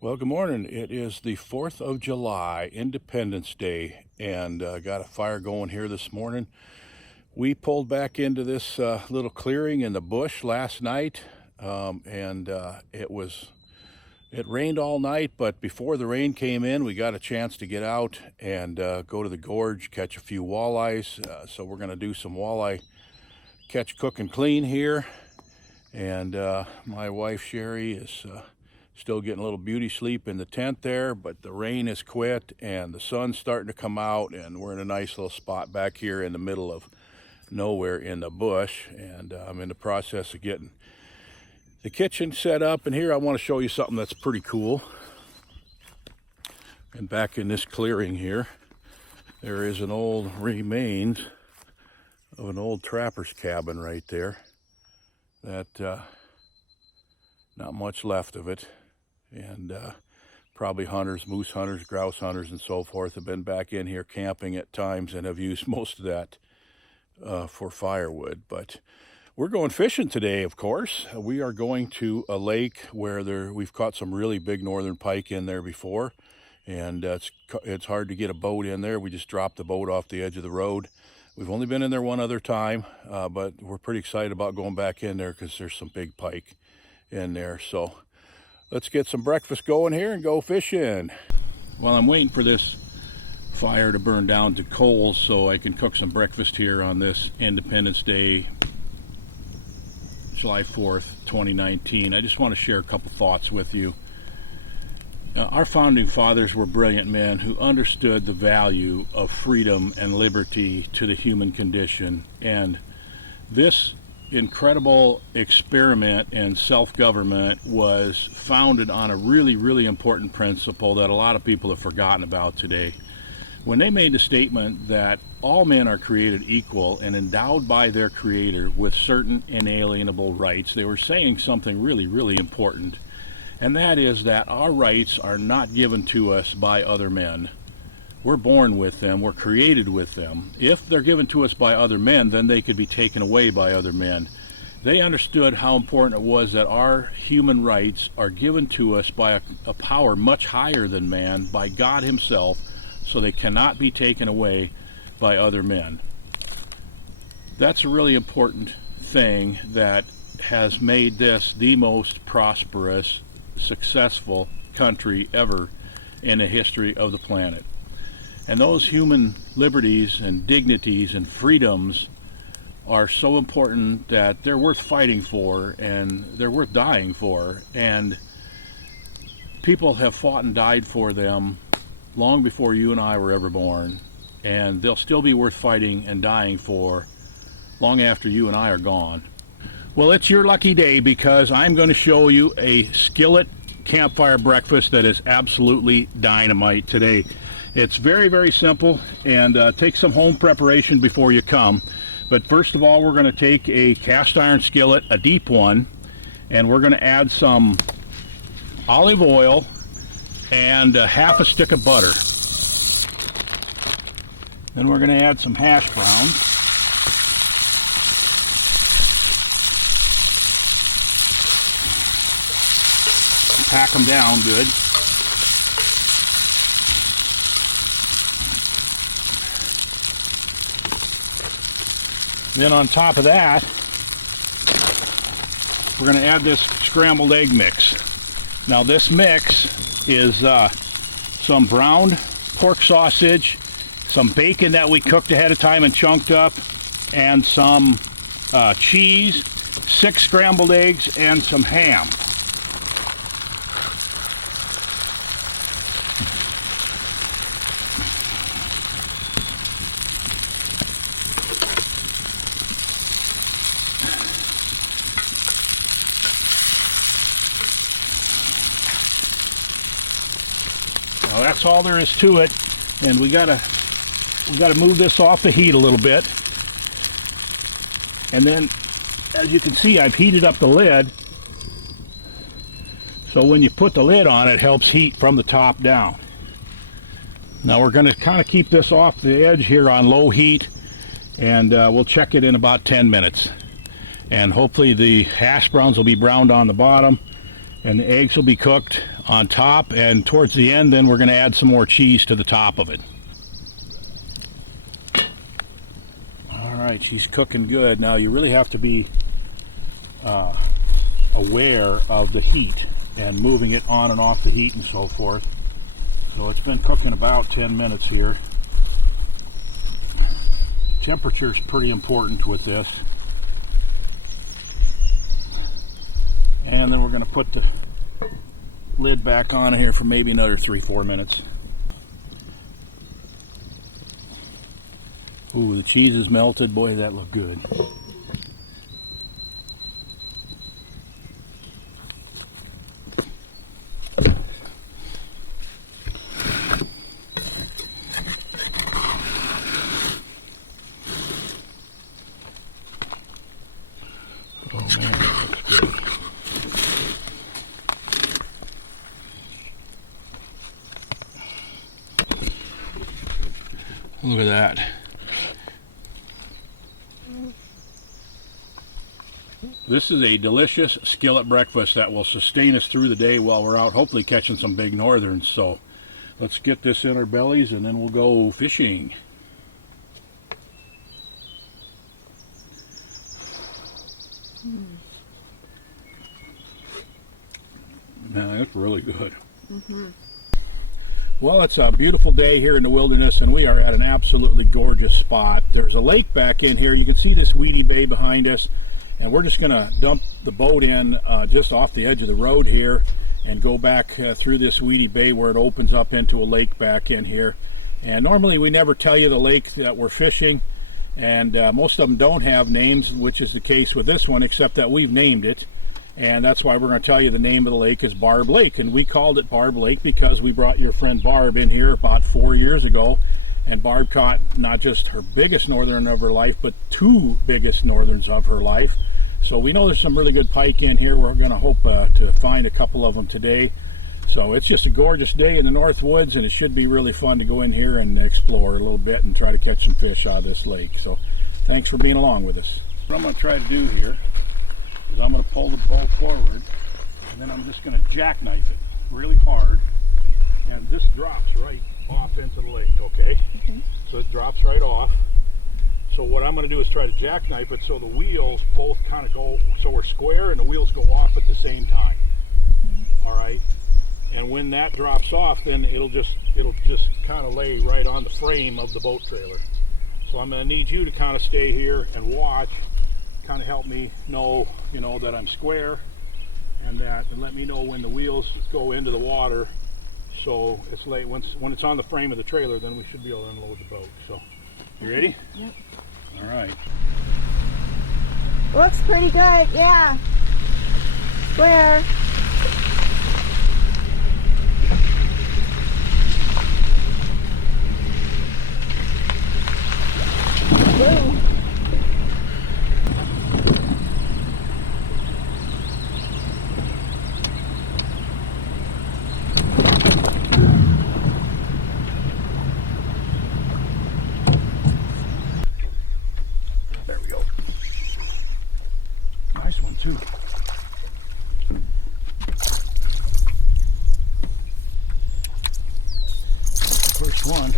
Well, good morning. It is the 4th of July, Independence Day, and got a fire going here this morning. We pulled back into this little clearing in the bush last night, and it rained all night, but before the rain came in, we got a chance to get out and go to the gorge, catch a few walleyes. So we're going to do some walleye catch, cook, and clean here. And my wife, Sherry, is still getting a little beauty sleep in the tent there, but the rain has quit and the sun's starting to come out, and we're in a nice little spot back here in the middle of nowhere in the bush. And I'm in the process of getting the kitchen set up, and here I want to show you something that's pretty cool. And back in this clearing here, there is an old remains of an old trapper's cabin right there. That not much left of it, and probably hunters, moose hunters, grouse hunters, and so forth have been back in here camping at times and have used most of that for firewood. But we're going fishing today, of course. We are going to a lake where we've caught some really big northern pike in there before, and it's hard to get a boat in there. We just dropped the boat off the edge of the road. We've only been in there one other time, but we're pretty excited about going back in there because there's some big pike in there. So let's get some breakfast going here and go fishing. While I'm waiting for this fire to burn down to coals so I can cook some breakfast here on this Independence Day, July 4th, 2019, I just want to share a couple thoughts with you. Our founding fathers were brilliant men who understood the value of freedom and liberty to the human condition, and this incredible experiment in self-government was founded on a really, really important principle that a lot of people have forgotten about today. When they made the statement that all men are created equal and endowed by their Creator with certain inalienable rights, they were saying something really, really important. And that is that our rights are not given to us by other men. We're born with them, we're created with them. If they're given to us by other men, then they could be taken away by other men. They understood how important it was that our human rights are given to us by a power much higher than man, by God Himself, so they cannot be taken away by other men. That's a really important thing that has made this the most prosperous, successful country ever in the history of the planet. And those human liberties and dignities and freedoms are so important that they're worth fighting for and they're worth dying for. And people have fought and died for them long before you and I were ever born. And they'll still be worth fighting and dying for long after you and I are gone. Well, it's your lucky day because I'm going to show you a skillet campfire breakfast that is absolutely dynamite today. It's very, very simple, and take some home preparation before you come. But first of all, we're going to take a cast iron skillet, a deep one, and we're going to add some olive oil and half a stick of butter. Then we're going to add some hash browns. Pack them down good. Then on top of that, we're going to add this scrambled egg mix. Now this mix is some browned pork sausage, some bacon that we cooked ahead of time and chunked up, and some cheese, 6 scrambled eggs, and some ham. Now that's all there is to it, and we gotta move this off the heat a little bit. And then, as you can see, I've heated up the lid, so when you put the lid on, it helps heat from the top down. Now we're going to kind of keep this off the edge here on low heat, and we'll check it in about 10 minutes. And hopefully the hash browns will be browned on the bottom, And the eggs will be cooked on top, and towards the end then we're going to add some more cheese to the top of it. Alright, she's cooking good. Now you really have to be aware of the heat and moving it on and off the heat and so forth. So it's been cooking about 10 minutes here. Temperature is pretty important with this. And then we're going to put the lid back on here for maybe another 3-4 minutes. Ooh, the cheese is melted. Boy, that looked good. Oh man, that looks good. Look at that. This is a delicious skillet breakfast that will sustain us through the day while we're out hopefully catching some big northerns. So let's get this in our bellies and then we'll go fishing. Man, that's really good. Well, it's a beautiful day here in the wilderness, and we are at an absolutely gorgeous spot. There's a lake back in here. You can see this weedy bay behind us, and we're just going to dump the boat in just off the edge of the road here and go back through this weedy bay where it opens up into a lake back in here. And normally we never tell you the lake that we're fishing, and most of them don't have names, which is the case with this one, except that we've named it. And that's why we're going to tell you the name of the lake is Barb Lake. And we called it Barb Lake because we brought your friend Barb in here about 4 years ago. And Barb caught not just her biggest northern of her life, but 2 biggest northerns of her life. So we know there's some really good pike in here. We're going to hope to find a couple of them today. So it's just a gorgeous day in the North Woods, and it should be really fun to go in here and explore a little bit and try to catch some fish out of this lake. So thanks for being along with us. What I'm going to try to do here is I'm going to pull the boat forward, and then I'm just going to jackknife it really hard, and this drops right off into the lake, okay? So it drops right off. So what I'm going to do is try to jackknife it so the wheels both kind of go, so we're square and the wheels go off at the same time. All right? And when that drops off, then it'll just kind of lay right on the frame of the boat trailer. So I'm going to need you to kind of stay here and watch, kind of help me know, that I'm square, and let me know when the wheels go into the water. So it's late when it's on the frame of the trailer, then we should be able to unload the boat. So you ready? Yep. All right. Looks pretty good, yeah. Square. Woo. There we go. Nice one too. First one.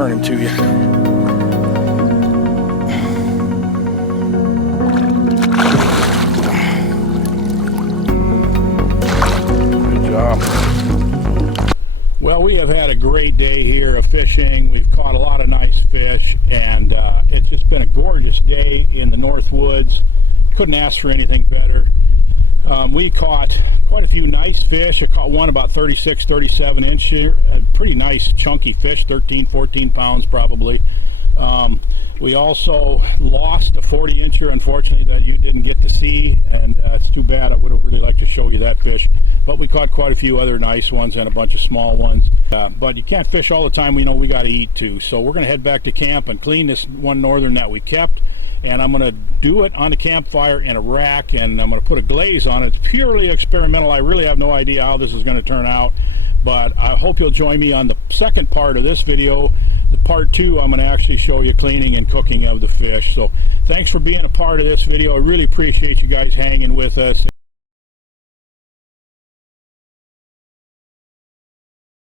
turning to you. Good job. Well, we have had a great day here of fishing. We've caught a lot of nice fish, and it's just been a gorgeous day in the North Woods. Couldn't ask for anything better. We caught quite a few nice fish. I caught one about 36, 37 inch here. A pretty nice chunky fish, 13, 14 pounds probably. We also lost a 40 incher, unfortunately, that you didn't get to see, and it's too bad. I would have really liked to show you that fish. But we caught quite a few other nice ones and a bunch of small ones. But you can't fish all the time. We know we got to eat too. So we're going to head back to camp and clean this one northern that we kept. And I'm going to do it on the campfire in a rack, and I'm going to put a glaze on it. It's purely experimental. I really have no idea how this is going to turn out. But I hope you'll join me on the second part of this video. The part 2, I'm going to actually show you cleaning and cooking of the fish. So thanks for being a part of this video. I really appreciate you guys hanging with us.